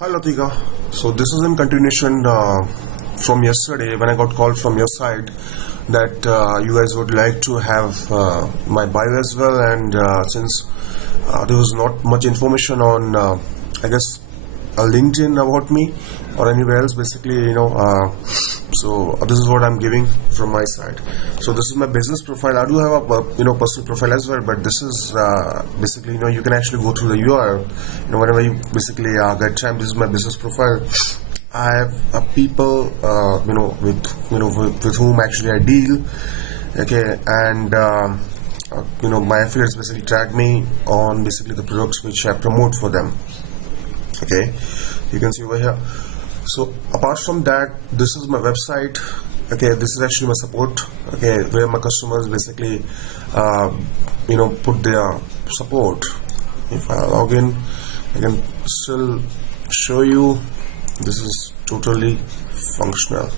Hi Latika. So this is in continuation from yesterday when I got called from your side that you guys would like to have my bio as well, and since there was not much information on I guess LinkedIn about me or anywhere else, basically, so this is what I'm giving from my side. So this is my business profile. I do have a personal profile as well, but this is basically, you can actually go through the URL whenever you basically get time. This is my business profile. I have people with whom actually I deal, okay, and my affiliates basically tag me on basically the products which I promote for them. Okay, you can see over here. So apart from that, this is my website. Okay, this is actually my support. Okay, where my customers basically put their support. If I log in, I can still show you. This is totally functional.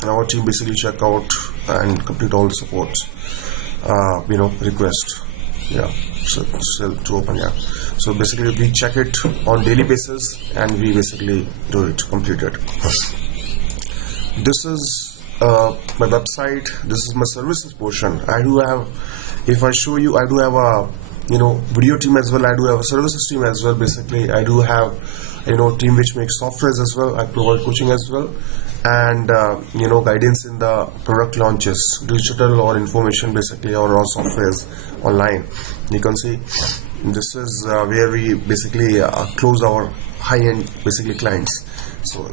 And our team basically check out and complete all the supports request. Yeah, so still to open. Yeah, so basically we check it on daily basis and we basically do it, complete it. This is my website. This is my services portion. I do have, if I show you, I do have a video team as well. I do have a services team as well. Basically, I do have team which makes softwares as well. I provide coaching as well, and guidance in the product launches, digital or information basically, or all softwares online. You can see this is where we basically close our high-end basically clients. So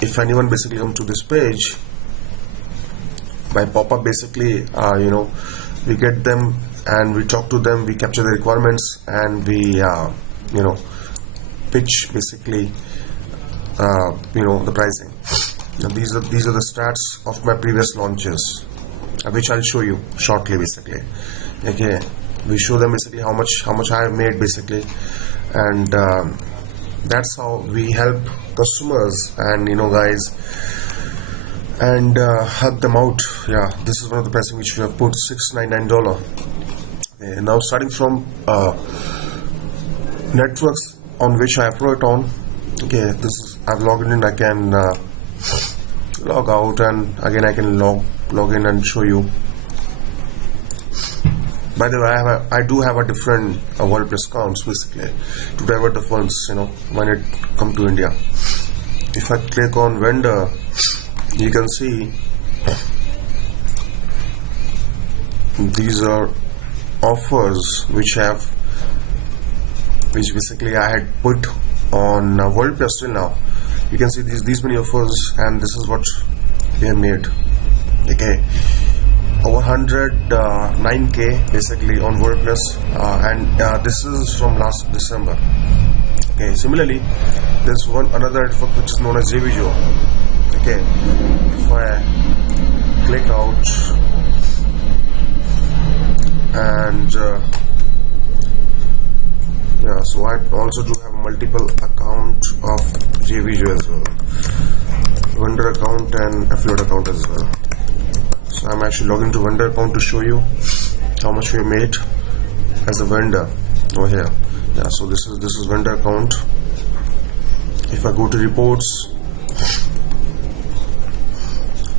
if anyone basically come to this page, by pop-up basically we get them and we talk to them, we capture the requirements, and we pitch basically the pricing. Now these are the stats of my previous launches, which I'll show you shortly basically. Okay, we show them basically how much I have made basically, and that's how we help customers and guys, and help them out. Yeah, this is one of the pricing which we have put, $699. Okay, now starting from networks on which I operate on. Okay, this is, I've logged in. I can log out, and again I can log in and show you. By the way, I do have a different WordPress accounts basically to divert the funds when it come to India. If I click on vendor, you can see these are offers which basically I had put on WordPress till now. You can see these many offers, and this is what we have made. Okay, over 109k basically on WordPress, and this is from last December. Okay, similarly there's another network which is known as JVGO. Okay, if I click out and yeah, so I also do have a multiple account of JVGO as well, vendor account and affiliate account as well. So I'm actually logging to vendor account to show you how much we made as a vendor over here. Yeah, so this is vendor account. If I go to reports,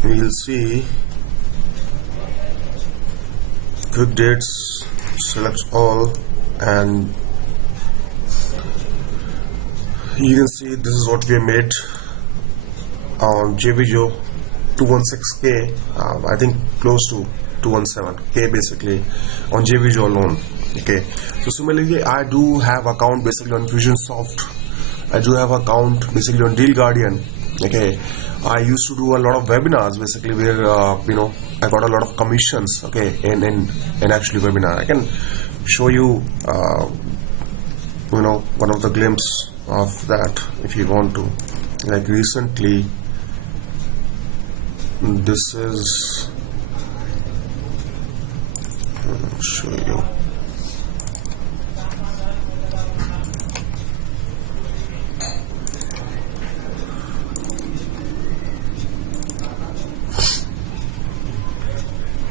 we'll see quick dates, select all, and you can see this is what we made on JVGO, 216k, I think close to 217k basically on JVGO alone. Okay, so similarly I do have account basically on Fusionsoft. I do have account basically on Deal Guardian. Okay, I used to do a lot of webinars basically where I got a lot of commissions. Okay, in actually webinar. I can show you one of the glimpse of that if you want to. Like recently, this is, I'll show you.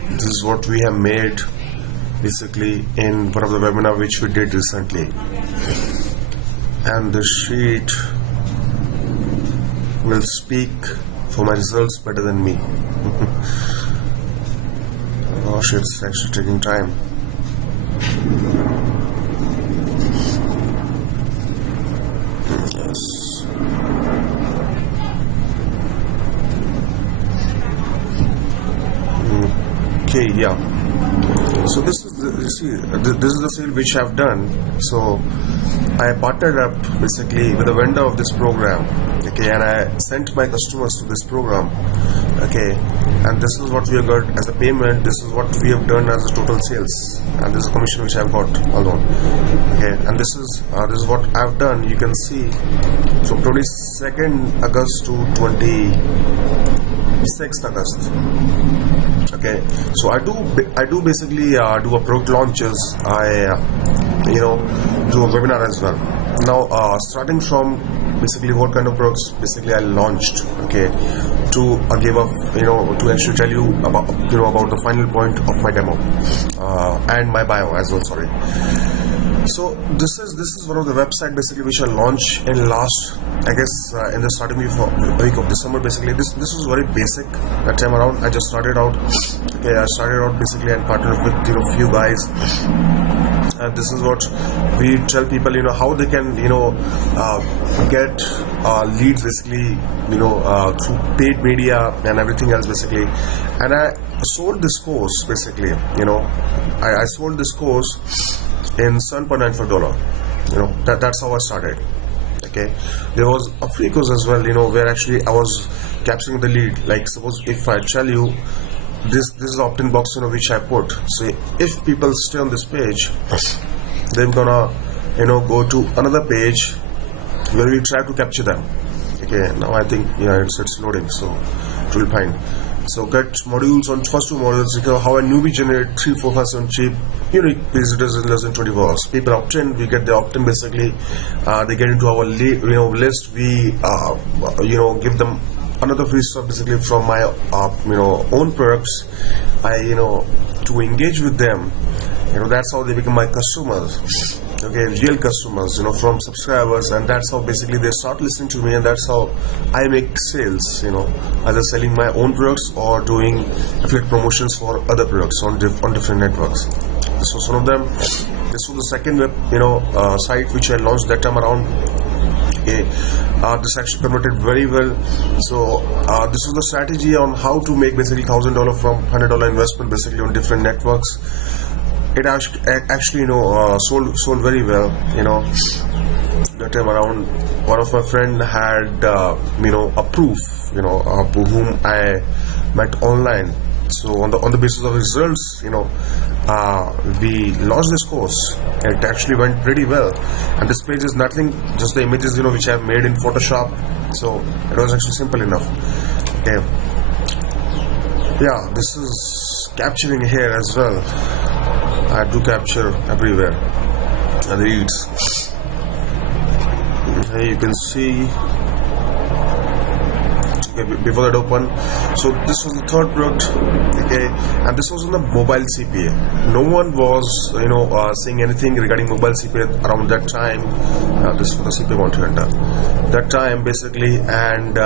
This is what we have made basically in one of the webinar which we did recently. and the sheet will speak for my results better than me. Gosh, it's actually taking time. Yes. Okay, yeah. So this is this is the sale which I've done. So I partnered up basically with the vendor of this program, okay, and I sent my customers to this program, okay, and this is what we have got as a payment. This is what we have done as a total sales, and this is commission which I've got alone, okay, and this is what I've done. You can see from 22nd August to 26th August. Okay, so I do basically do a product launches. I do a webinar as well. Now starting from basically what kind of products basically I launched, okay, to give up, to actually tell you about about the final point of my demo and my bio as well. Sorry. So this is one of the website basically which I launched in last, I guess, in the starting week of December. Basically, this was very basic that time around. I just started out. Okay, I started out basically and partnered with few guys, and this is what we tell people, how they can get leads basically, through paid media and everything else basically. And I sold this course basically. I sold this course in $7.95. That's how I started. Okay, there was a free course as well, where actually I was capturing the lead. Like suppose if I tell you this is the opt-in box, which I put. So if people stay on this page, they're gonna go to another page where we try to capture them. Okay, now I think it's loading, so it will find. So get modules on first two modules. How a newbie generate 3, 4, 5, 7 cheap unique visitors in less than 24 hours. People opt in, we get the opt in basically. They get into our list. We give them another free stuff basically from my own products. I to engage with them. That's how they become my customers. Okay, real customers, from subscribers, and that's how basically they start listening to me, and that's how I make sales, either selling my own products or doing affiliate promotions for other products on different networks. This was one of them. This was the second web, site which I launched that time around. Okay, this actually converted very well. So this was the strategy on how to make basically $1,000 from $100 investment basically on different networks. It actually sold very well. That time around, one of my friend had a proof, whom I met online. So on the basis of results, we launched this course. It actually went pretty well, and this page is nothing, just the images which I have made in Photoshop. So it was actually simple enough. Okay, yeah, this is capturing here as well. I do capture everywhere and reads. Here you can see. Okay, before that open, so this was the third product, okay, and this was on the mobile CPA. No one was saying anything regarding mobile CPA around that time. This was the CPA wanted that time basically, and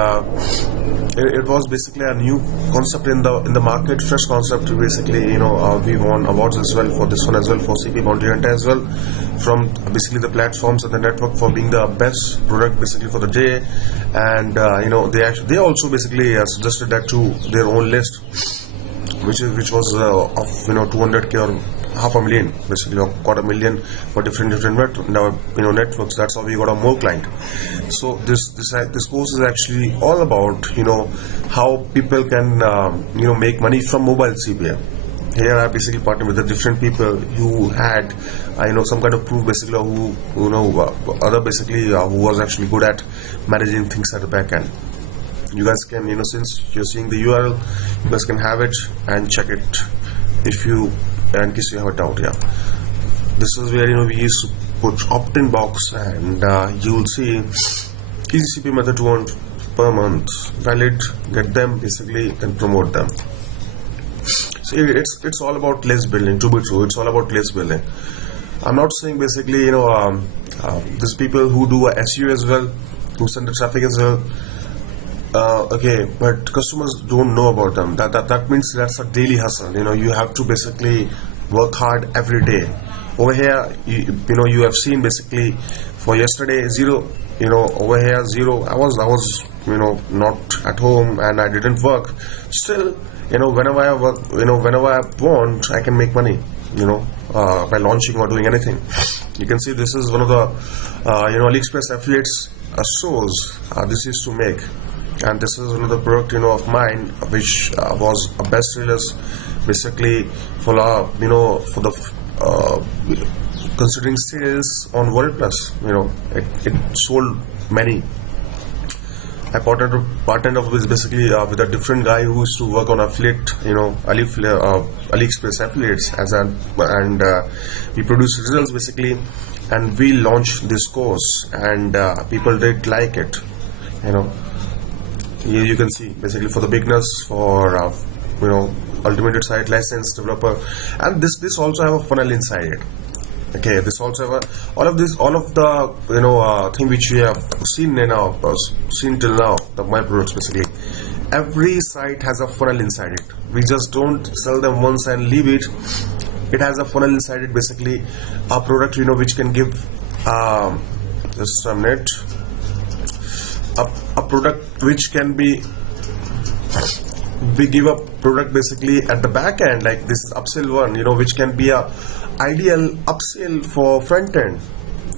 it was basically a new concept in the market, fresh concept basically. We won awards as well for this one as well, for CP Bounty Hunter as well, from basically the platforms and the network for being the best product basically for the day. And they also basically suggested that to their own list, which was of 200K or $500,000 basically, or $250,000 for different networks. That's how we got a more client. So this course is actually all about how people can make money from mobile CPA. Here I basically partnered with the different people who had some kind of proof basically, who other basically who was actually good at managing things at the back end. You guys can since you're seeing the URL, you guys can have it and check it in case you have a doubt. Yeah, this is where we used to put opt-in box, and you will see easy CP method to earn per month, valid, get them basically, and promote them. So it's all about list building. To be true, it's all about list building. I'm not saying basically There's people who do a SEO as well, who send the traffic as well. Okay, but customers don't know about them. That means that's a daily hustle. You have to basically work hard every day. Over here, you have seen basically for yesterday 0. Over here 0. I was not at home and I didn't work. Still, whenever I work, whenever I want, I can make money. By launching or doing anything. You can see this is one of the AliExpress affiliates stores this is to make, and this is another product of mine which was a best sellers basically for for the considering sales on WordPress. It sold many. I partnered up with basically with a different guy who used to work on affiliate, AliExpress affiliates, and we produced results basically, and we launched this course, and people did like it. Here you can see basically for the beginners, for ultimate site license developer, and this also have a funnel inside it. Okay, this also have all of the thing which we have seen till now, my products basically. Every site has a funnel inside it. We just don't sell them once and leave it. It has a funnel inside it basically. A product which can give just a minute. A product which can be, we give a product basically at the back end, like this is upsell one, which can be a ideal upsell for front end,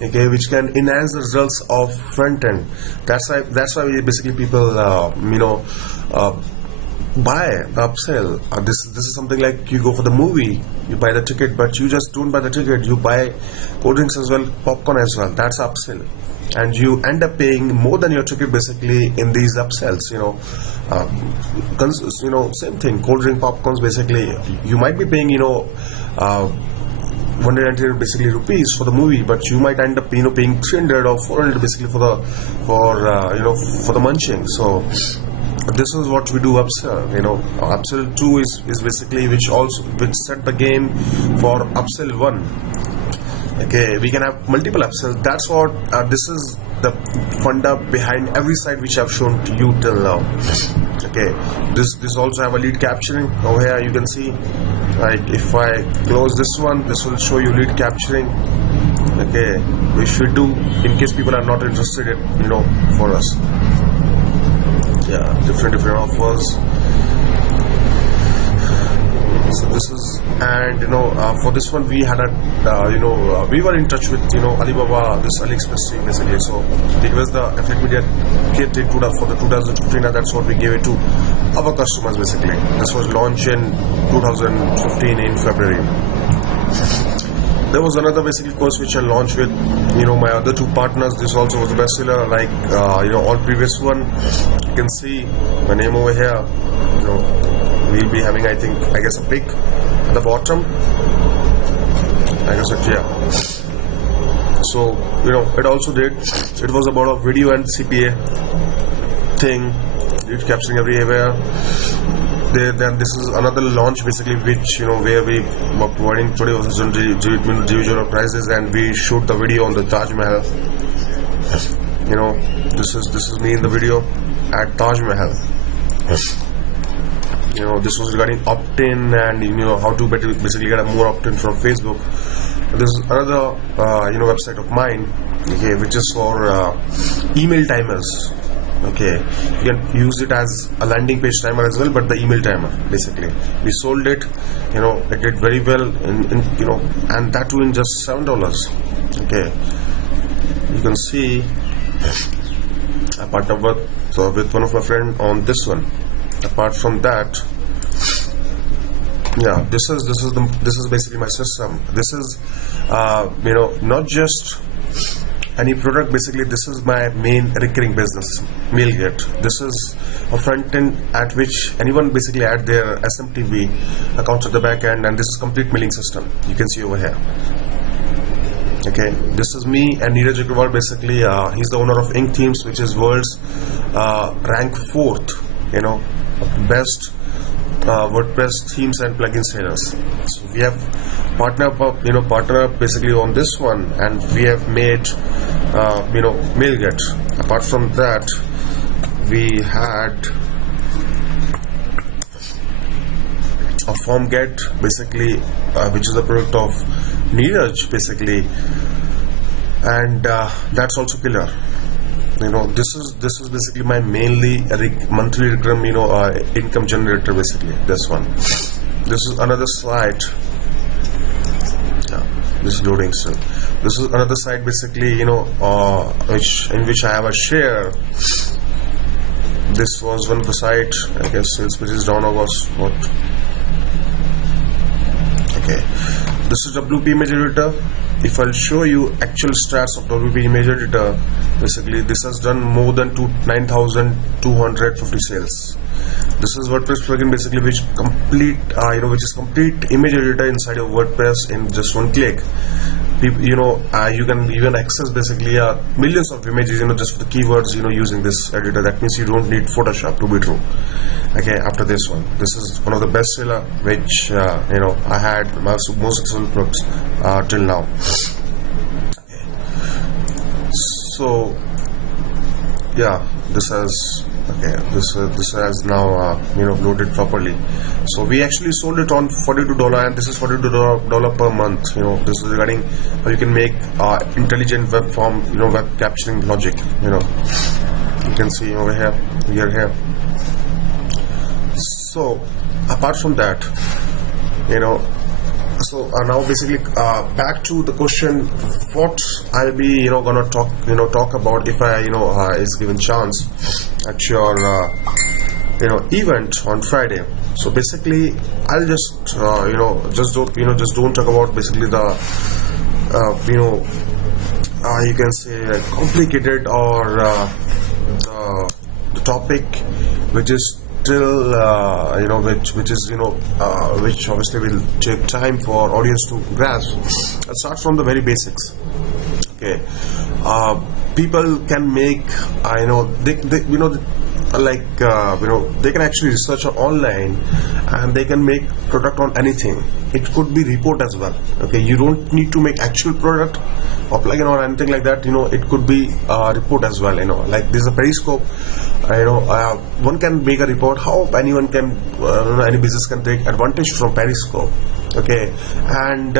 okay, which can enhance the results of front end. That's why we basically people buy upsell. This is something like you go for the movie, you buy the ticket, but you just don't buy the ticket, you buy cold drinks as well, popcorn as well. That's upsell, and you end up paying more than your ticket basically in these upsells. Same thing, cold drink, popcorns basically. You might be paying 110 basically rupees for the movie, but you might end up paying 300 or 400 basically for the munching. So this is what we do upsell. Upsell 2 is basically which set the game for upsell 1. Okay, we can have multiple upsells. That's what this is the funda behind every site which I've shown to you till now. Okay, this also have a lead capturing. Over here you can see, like if I close this one, this will show you lead capturing. Okay, which we do in case people are not interested in for us. Yeah, different offers. So this is, and for this one we had a we were in touch with Alibaba, this AliExpress team basically. So they gave us the affiliate media kit for the 2015, and that's what we gave it to our customers basically. This was launched in 2015 in February. There was another basically course which I launched with my other two partners. This also was a bestseller, like all previous one. You can see my name over here. We'll be having, I guess a pic at the bottom. I guess it, yeah. So it also did. It was about a video and CPA thing, lead capturing everywhere. Then this is another launch basically, which where we were providing $20,000 prizes, and we shoot the video on the Taj Mahal. This is me in the video at Taj Mahal. This was regarding opt-in and how to basically get a more opt-in from Facebook. This is another website of mine, okay, which is for email timers. Okay, you can use it as a landing page timer as well, but the email timer basically. We sold it, it did very well, and that too in just $7. Okay, you can see I partnered with one of my friends on this one. Apart from that, yeah, this is basically my system. This is not just any product basically. This is my main recurring business, MailGet. This is a front end at which anyone basically add their SMTP accounts at the back end, and this is complete mailing system. You can see over here. Okay, this is me and Neeraj Agrawal basically. He's the owner of Ink Themes, which is world's rank 4th best WordPress themes and plugins sellers. So we have partner up basically on this one, and we have made mail get. Apart from that, we had a form get basically, which is a product of Neeraj basically, and that's also killer. This is basically my mainly monthly income income generator basically. This one. This is another site. Yeah, this is loading still. This is another site basically, in which I have a share. This was one of the site, I guess sales page is down or was what. Okay, this is WP image editor. If I'll show you actual stats of WP image editor, basically this has done more than 9,250 sales. This is WordPress plugin basically, which which is complete image editor inside your WordPress in just one click. You can access basically millions of images just for the keywords using this editor. That means you don't need Photoshop to be true. Okay, after this one, this is one of the best seller which I had most successful products till now. Okay. So yeah, this has now loaded properly. So we actually sold it on $42, and this is $42 per month. This is regarding how you can make intelligent web form, web captioning logic. You can see over here, we are here. So apart from that, so now basically back to the question, what I'll be gonna talk about if I is given chance at your event on Friday. So basically I'll just just don't talk about basically the you can say complicated or the topic which is still which obviously will take time for audience to grasp. I'll start from the very basics. Okay, people can make they can actually research online, and they can make product on anything. It could be report as well. Okay, you don't need to make actual product or plugin or anything like that. It could be report as well. Like this is a Periscope. One can make a report how anyone can any business can take advantage from Periscope. Okay, and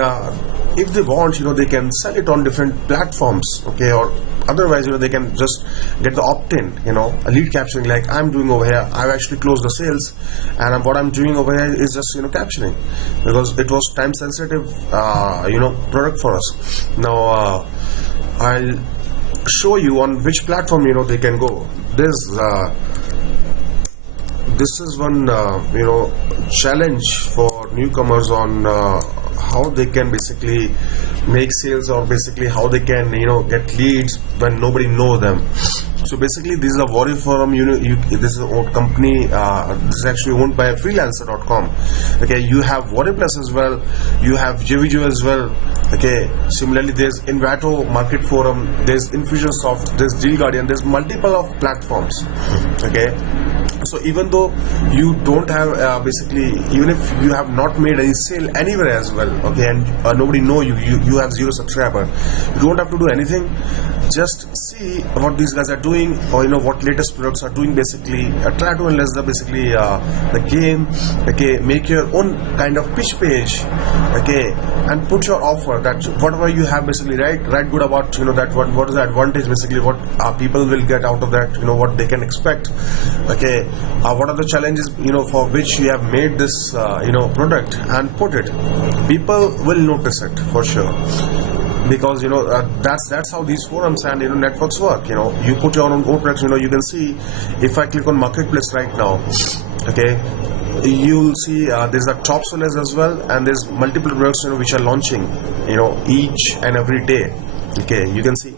if they want, they can sell it on different platforms. Okay, or otherwise, they can just get the opt-in, a lead capturing like I'm doing over here. I've actually closed the sales, and what I'm doing over here is just capturing, because it was time sensitive product for us. Now I'll show you on which platform they can go. This is one challenge for newcomers on how they can basically make sales, or basically how they can get leads when nobody know them. So basically this is a warrior forum. This is a company, this is actually owned by freelancer.com. okay, you have Warrior Plus as well, you have JVJ as well. Okay, similarly there's Invato Market Forum, there's Infusionsoft, there's Deal Guardian, there's multiple of platforms. Okay, so even though you don't have basically, even if you have not made any sale anywhere as well, okay, and nobody know you have 0 subscriber, you don't have to do anything. Just see what these guys are doing, or what latest products are doing. Basically try to analyze the game. Okay, make your own kind of pitch page. Okay, and put your offer, that whatever you have basically write good about that what is the advantage, basically what people will get out of that, what they can expect. Okay, what are the challenges for which you have made this product, and put it. People will notice it for sure, because that's how these forums and networks work. You put your own products. You can see, if I click on marketplace right now, okay, you'll see there's a top sellers as well, and there's multiple products which are launching each and every day. Okay, you can see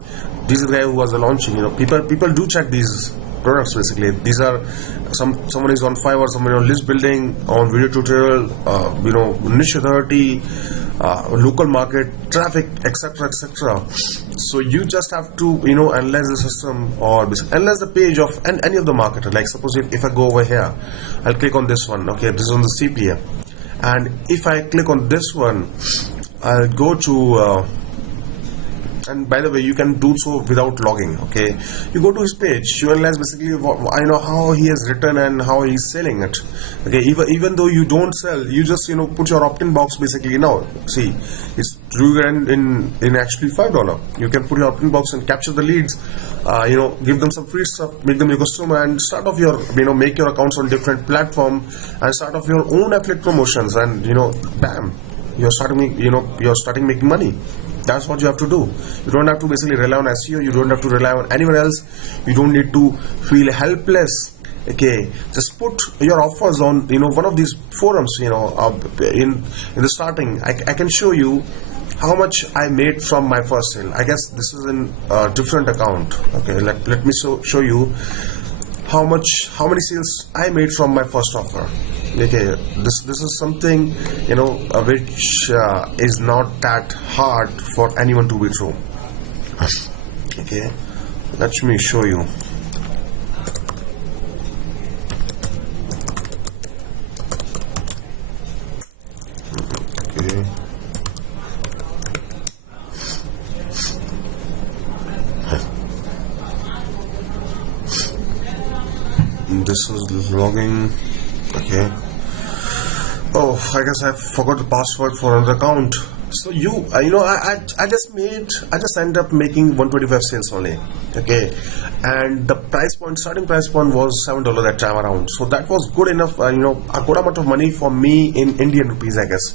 this is the guy who was launching. People do check these products. Basically these are someone is on Fiverr, someone on list building, on video tutorial, niche authority, local market, traffic, etc. So you just have to analyze the system, or analyze the page of any of the marketer. Like suppose if I go over here, I'll click on this one. Okay, this is on the CPA, and if I click on this one, I'll go to and by the way, you can do so without logging. Okay, you go to his page, you realize basically I know how he has written and how he's selling it. Okay, even though you don't sell, you just put your opt-in box basically. Now see, it's in actually $5. You can put your opt-in box and capture the leads. Give them some free stuff, make them your customer, and start off your make your accounts on different platform and start off your own affiliate promotions, and bam, you're starting making money. That's what you have to do. You don't have to basically rely on SEO. You don't have to rely on anyone else. You don't need to feel helpless. Okay, just put your offers on one of these forums. In the starting, I can show you how much I made from my first sale. I guess this is in a different account. Okay, let me show you how many sales I made from my first offer. Okay, this is something which is not that hard for anyone to be true. Okay, let me show you. Okay, this is logging. Okay. Oh, I guess I forgot the password for another account. So I just ended up making 125 sales only. Okay, and the starting price point was $7 that time around. So that was good enough. A good amount of money for me in Indian rupees, I guess.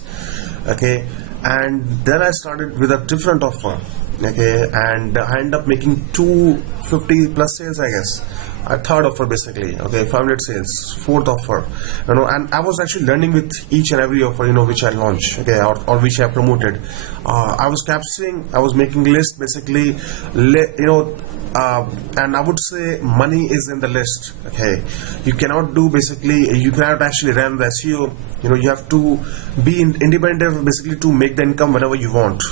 Okay, and then I started with a different offer. Okay, and I ended up making 250 plus sales, I guess. A third offer basically. Okay, 500 sales, fourth offer. And I was actually learning with each and every offer which I launched. Okay, or which I promoted. I was capturing, I was making list basically. And I would say money is in the list. Okay, you cannot actually run the SEO. You have to be independent basically to make the income whenever you want.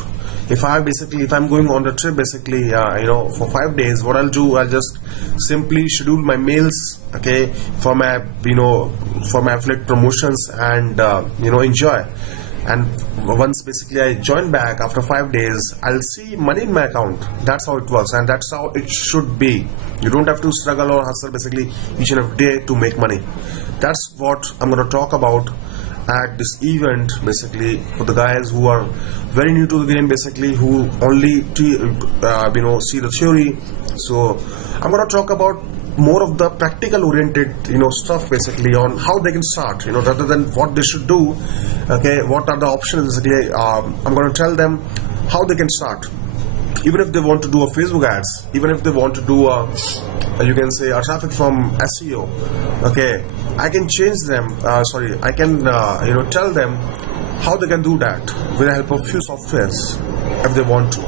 If I'm going on the trip basically for 5 days, what I'll do, I'll just simply schedule my mails, okay, for my affiliate promotions and enjoy. And once basically I join back after 5 days, I'll see money in my account. That's how it works, and that's how it should be. You don't have to struggle or hustle basically each and every day to make money. That's what I'm going to talk about at this event basically, for the guys who are very new to the game basically, who only see the theory. So I'm going to talk about more of the practical oriented stuff basically on how they can start, rather than what they should do. Okay, what are the options basically. I'm going to tell them how they can start, even if they want to do a Facebook ads, even if they want to do a traffic from SEO. Okay, I can change them. I can tell them how they can do that with the help of few softwares if they want to.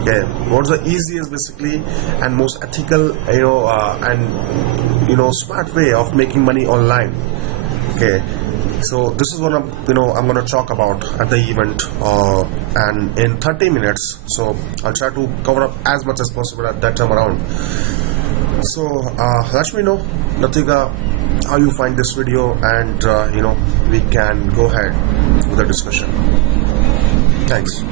Okay, what's the easiest basically and most ethical and smart way of making money online. Okay, so this is what I'm going to talk about at the event and in 30 minutes. So I'll try to cover up as much as possible at that time around. So let me know, Latika, how you find this video, and we can go ahead with the discussion. Thanks.